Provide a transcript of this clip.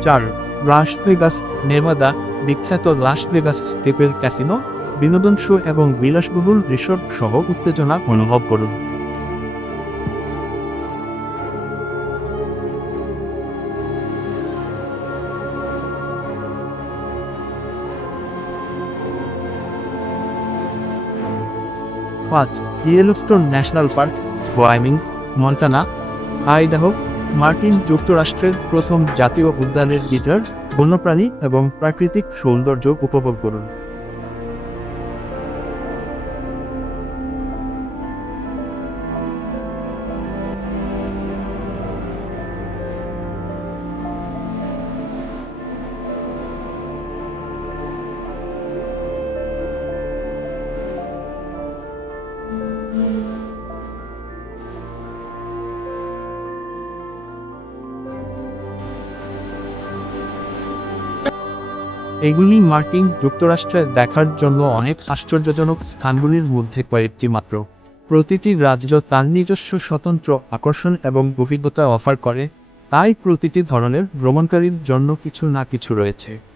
চার লাস Vegas Nevada বিখ্যাত Las Vegas স্টেপের ক্যাসিনো, বিনোদন শো এবং বিলাসবহুল রিসোর্ট সহ উত্তেজনা অনুভব করুন। পাঁচ Yellowstone national park Wyoming Montana Idaho মার্কিন যুক্তরাষ্ট্রের প্রথম জাতীয় উদ্যানের গিজার বন্যপ্রাণী এবং প্রাকৃতিক সৌন্দর্য উপভোগ করুন। এগুলি মার্কিন যুক্তরাষ্ট্রে দেখার জন্য অনেক আশ্চর্যজনক স্থানগুলির মধ্যে কয়েকটি মাত্র। প্রতিটি রাজ্য তার নিজস্ব স্বতন্ত্র আকর্ষণ এবং অভিজ্ঞতা অফার করে, তাই প্রতিটি ধরনের ভ্রমণকারীর জন্য কিছু না কিছু রয়েছে।